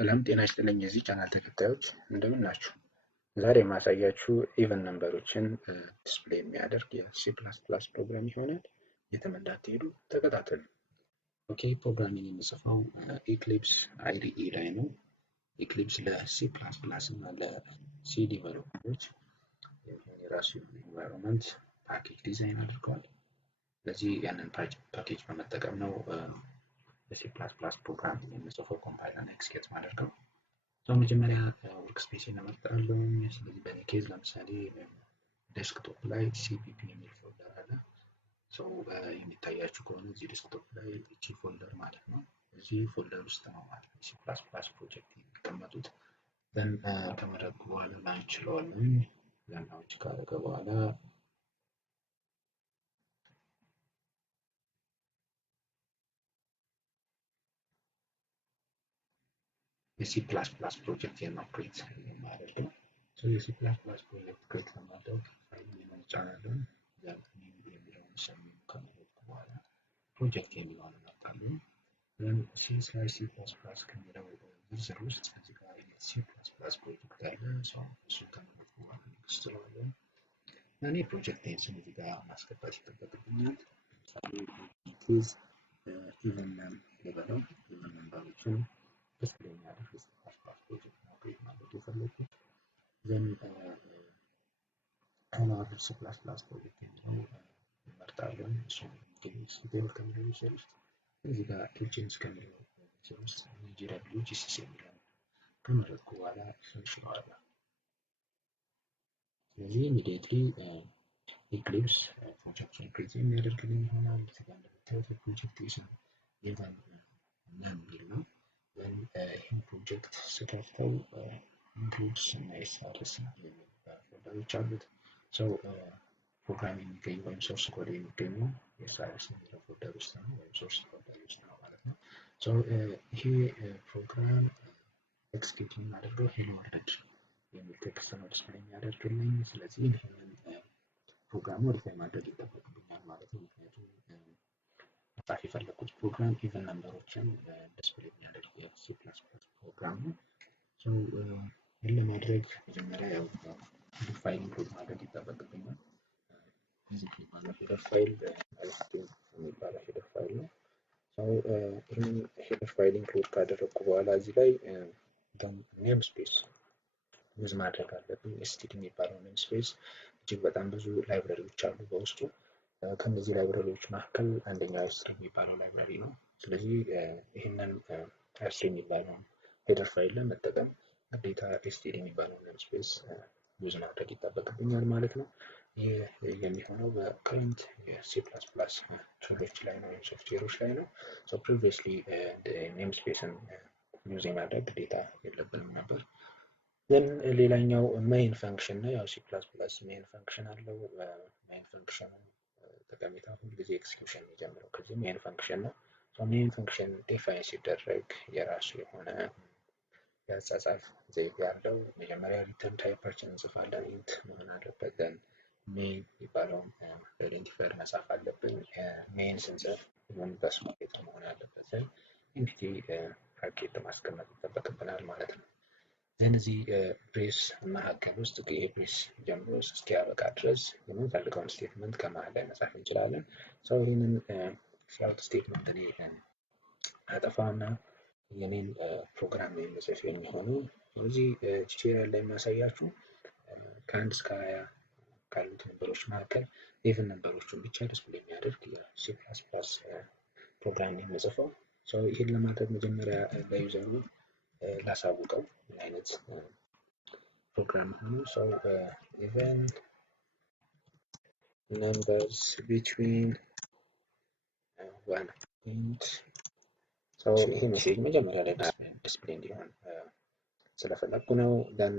ሰላም ጤና ይስጥልኝ የዚህ ቻናል ተከታዮች እንደምን ናችሁ? ዛሬ የማሳያችሁ ኢቨን ነምበሮችን ዲስፕሌይ የሚያደርግ የሲ ፕላስ ፕላስ ፕሮግራም ይሆናል። የትም እንዳትሄዱ ተከታተሉ። ኦኬ ፕሮግራሚንግ የምጽፈው ኢክሊፕስ አይዲኢ ላይ ነው። ኢክሊፕስ ለሲ ፕላስ ፕላስ እና ለሲ ዲቨሎፐሮች የራሱ ኢንቫይሮንመንት ፓኬጅ ዲዛይን አድርገዋል። ስለዚህ ያንን ፓኬጅ በመጠቀም ነው በሲ ፕላስ ፕላስ ፕሮግራም የምጽፈው ኮምፓይል እና ኤክስኪዩት ማድረገው። መጀመሪያ ወርክ ስፔስ እመርጣለሁ። ስለዚህ በኔ ኬዝ ለምሳሌ ዴስክቶፕ ላይ ሲፒፒ የሚል ፎልደር አለ። የሚታያችሁ ከሆነ እዚህ ዴስክቶፕ ላይ እቺ ፎልደር ማለት ነው። እዚህ ፎልደር ውስጥ ነው ማለት ነው ሲ ፕላስ ፕላስ ፕሮጀክት የሚቀመጡት። ዘን ከመረጥኩ በኋላ ላንች እለዋለሁ። ላንች ካደረገ በኋላ የሲ ፕላስ ፕላስ ፕሮጀክት ክሬት የማደርገው የሲ ፕላስ ፕላስ ፕሮጀክት ክሬት ለማድረግ ፋይል እንጫናለን። የሚለውን ሰሚ ከመረጥኩ በኋላ ፕሮጀክት የሚለውን እመርጣለሁ። ሲ ስላሽ ሲ ፕላስ ፕላስ ከሚለው ዝርዝር ውስጥ እዚህ ጋር የሲ ፕላስ ፕላስ ፕሮጀክት አለ። እሱን ከመረጥኩ በኋላ ኔክስት እለዋለሁ። እኔ ፕሮጀክቴን ስም እዚህ ጋር ማስገባት ይጠበቅብኛል። ለምሳሌ ኬዝ ኢቨን ልበለው። ኢቨን ነምበሮችን ዲስፕሌይ የሚያደርግ ሲ ፕላስ ፕላስ ፕሮጀክት ነው ክሬት ማድረግ የፈለኩት። ዘን አሁን ሲ ፕላስ ፕላስ ፕሮጀክት የሚለው እመርጣለሁ። እሱን ቴብል ከሚለው ሴል ውስጥ እዚህ ጋር ኪችንስ ከሚለው ሴል ውስጥ ጂደብሊው ጂሲሲ የሚለው ከመረጥኩ በኋላ ፊኒሽ እለዋለሁ። ስለዚህ ኢሚዲየትሊ ኢክሊፕስ ፕሮጀክቱን ክሬት የሚያደርግልኝ ይሆናል። እዚህ ጋር እንደምታዩት ፕሮጀክት ስም ኢቨን የሚል ነው። ይህን ፕሮጀክት ስከፍተው ኢንክሉድስ እና ኤስአርኤስ ፎልደሮች አሉት። ፕሮግራም የሚገኘው ወይም ሶርስ ኮድ የሚገኘው ኤስአርኤስ የሚለው ፎልደር ውስጥ ነው ወይም ሶርስ ፎልደር ውስጥ ነው ማለት ነው። ይሄ ፕሮግራም ኤክስኪዩት የማደርገው ሄሎ ወርልድ የሚል ቴክስት ነው ዲስፕሌይ የሚያደርግልኝ። ስለዚህ ይህንን ፕሮግራም ሞዲፋይ ማድረግ ይጠበቅብኛል ማለት ነው። ምክንያቱም መጻፍ የፈለኩት ፕሮግራም ኢቨን ነምበሮችን ዲስፕሌይ የሚያደርግ የሲ ፕላስ ፕላስ ፕሮግራም ነው። ይህን ለማድረግ መጀመሪያ ያው ፋይል ኢንክሉድ ማድረግ ይጠበቅብኛል። እዚህ የሚባለው ሄደር ፋይል የሚባለው ሄደር ፋይል ነው። ይህን ሄደር ፋይል ኢንክሉድ ካደረግኩ በኋላ እዚህ ላይ ኔም ስፔስ ዩዝ ማድረግ አለብኝ። ኤስቲዲ የሚባለው ኔም ስፔስ እጅግ በጣም ብዙ ላይብረሪዎች አሉ በውስጡ። ከነዚህ ላይብረሪዎች መካከል አንደኛው አይስትሪም የሚባለው ላይብረሪ ነው። ስለዚህ ይህንን አይስትሪም የሚባለውን ሄደር ፋይል ለመጠቀም ግዴታ ኤስቲዲ የሚባለውን ኔም ስፔስ ዩዝ ማድረግ ይጠበቅብኛል ማለት ነው። ይህ የሚሆነው በከረንት የሲ ፕላስ ፕላስ ቱሎች ላይ ነው ወይም ሶፍትዌሮች ላይ ነው። ፕሪቪየስሊ ኔም ስፔስን ዩዝ የማድረግ ግዴታ የለብንም ነበር። ግን ሌላኛው ሜይን ፈንክሽን ነው። ያው ሲ ፕላስ ፕላስ ሜይን ፈንክሽን አለው። ሜይን ፈንክሽኑ ጠቀሜታ ሁልጊዜ ኤክስኪዩሽን የሚጀምረው ከዚህ ሜይን ፈንክሽን ነው። ሜይን ፈንክሽን ዲፋይን ሲደረግ የራሱ የሆነ የአጻጻፍ ዘይቤ ያለው መጀመሪያ ሪተርን ታይፓችን እንጽፋለን። ኢንት መሆን አለበት። ዘን ሜይን የሚባለውን አይደንቲፋየር መጻፍ አለብን። ሜይን ስንጽፍ ምን በስሞል ሌተር መሆን አለበት። ዘን ኢንቲቲ ብራኬት ማስቀመጥ ይጠበቅብናል ማለት ነው። ዘን እዚህ ብሬስ መካከል ውስጥ ከብሬስ ጀምሮ እስኪያበቃ ድረስ የምንፈልገውን ስቴትመንት ከመሀል ላይ መጻፍ እንችላለን። ይህንን ሲአውት ስቴትመንት እኔ አጠፋና የኔን ፕሮግራም የምጽፍ የሚሆነው እዚህ ቱቶሪያል ላይ የሚያሳያችሁ ከ1 እስከ 20 ካሉት ነምበሮች መካከል ኢቨን ነምበሮቹን ብቻ ዲስፕሌይ የሚያደርግ የሲ ፕላስ ፕላስ ፕሮግራም ነው የምጽፈው። ይህን ለማድረግ መጀመሪያ ለዩዘሩ ላሳውቀው ምን አይነት ፕሮግራም ሆኖ ኢቨን ነምበርስ ቢትዊን 1 and ይሄ ሜሴጅ መጀመሪያ ላይ ዲስፕሌይ እንዲሆን ስለፈለኩ ነው። ደን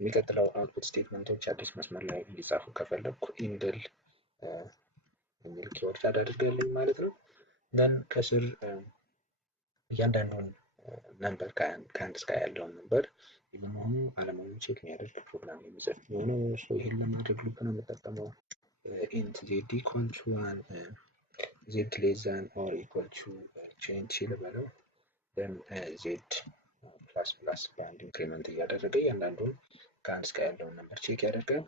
የሚቀጥለው አውትፑት ስቴትመንቶች አዲስ መስመር ላይ እንዲጻፉ ከፈለኩ ኢንድል የሚል ኪወርድ አድርጋለሁ ማለት ነው። ደን ከስር እያንዳንዱን ነምበር ከ1 እስከ 20 ያለውን ነምበር የመሆኑ አለመሆኑን ቼክ የሚያደርግ ፕሮግራም የሚጽፍ የሆነው። ይሄን ለማድረግ ሉፕ ነው የምጠቀመው። ኢንት ዜድ ኢኳል ቱ 1 z less than or equal to 20 ልበለው። then z ፕላስ ፕላስ በአንድ ኢንክሪመንት እያደረገ እያንዳንዱን ከአንድ እስከ ያለውን ነምበር ቼክ ያደርጋል።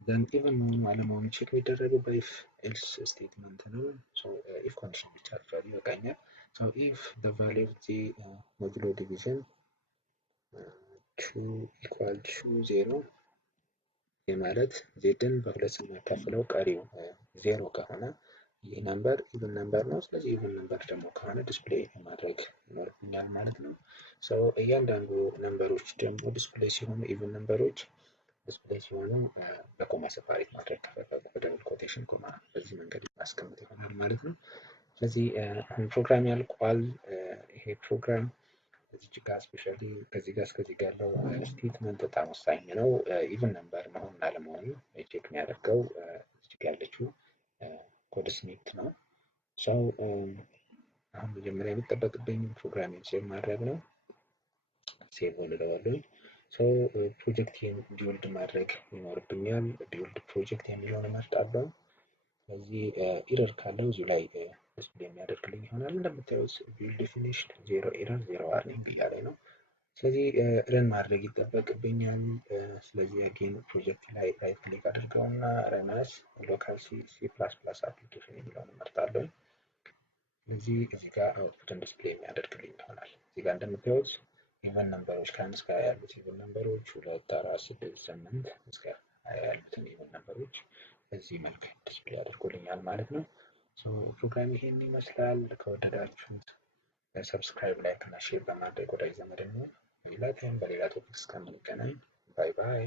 ዘን ኢቨን መሆኑ አለመሆኑ ቼክ የሚደረገው በኢፍ ኤልስ ስቴትመንት ነው። ኢፍ ኮንዲሽን ብቻ አክቹዋሊ ይበቃኛል። ኢፍ the value of the modulo division ኢኳል ቱ 0 ማለት ዜድን በሁለት ስናካፍለው ቀሪው 0 ከሆነ ይህ ነምበር ኢቭን ነምበር ነው። ስለዚህ ኢቭን ነምበር ደግሞ ከሆነ ዲስፕሌይ ማድረግ ይኖርብኛል ማለት ነው። እያንዳንዱ ነምበሮች ደግሞ ዲስፕሌይ ሲሆኑ ኢቭን ነምበሮች ዲስፕሌይ ሲሆኑ በኮማ ሰፓሬት ማድረግ ከፈለጉ በደብል ኮቴሽን ኮማ በዚህ መንገድ ማስቀመጥ ይሆናል ማለት ነው። ስለዚህ አሁን ፕሮግራም ያልቋል። ይሄ ፕሮግራም እዚህ ጋር ስፔሻሊ ከዚህ ጋር እስከዚህ ጋር ያለው ስቴትመንት በጣም ወሳኝ ነው። ኢቭን ነምበር መሆኑን አለመሆኑ ቼክ የሚያደርገው እዚህ ጋር ያለችው ኮድ ስኒፕት ነው። አሁን መጀመሪያ የሚጠበቅብኝ ፕሮግራሚንግ ሴቭ ማድረግ ነው። ሴቭ እለዋለሁ። ፕሮጀክት ቢውልድ ማድረግ ይኖርብኛል። ቢውልድ ፕሮጀክት የሚለውን እመርጣለሁ። ስለዚህ ኢረር ካለው እዚሁ ላይ ዲስፕሌይ የሚያደርግልኝ ይሆናል። እንደምታዩት ቢውልድ ፊኒሽድ 0 ኤረር 0 ዋርኒንግ እያለኝ ነው። ስለዚህ ረን ማድረግ ይጠበቅብኛል። ስለዚህ አጌን ፕሮጀክት ላይ ራይት ክሊክ አድርገውና ረን አስ ሎካል ሲ ፕላስ ፕላስ አፕሊኬሽን የሚለውን እመርጣለሁ። ስለዚህ እዚህ ጋር አውትፑትን ዲስፕሌይ የሚያደርግልኝ ይሆናል። እዚህ ጋር እንደምታዩት ኢቨን ነምበሮች ከአንድ እስከ 20 ያሉት ኢቨን ነምበሮች 2 4 6 8 እስከ 20 ያሉትን ኢቨን ነምበሮች በዚህ መልክ ዲስፕሌይ አድርጎልኛል ማለት ነው። ፕሮግራም ይሄን ይመስላል። ከወደዳችሁት ሰብስክራይብ፣ ላይክ እና ሼር በማድረግ ወዳጅ ዘመድ እንሁን። በሌላ ታይም በሌላ ቶፒክ እስከምንገናኝ ባይ ባይ።